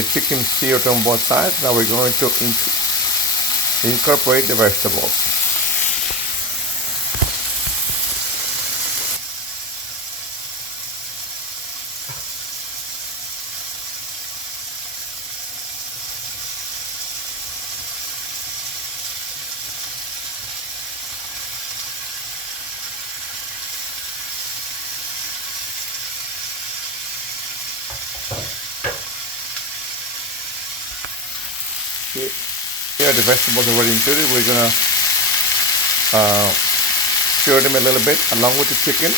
the chicken seared on both sides. Now we're going to incorporate the vegetables. Here the vegetables are already included. We're gonna stir them a little bit along with the chicken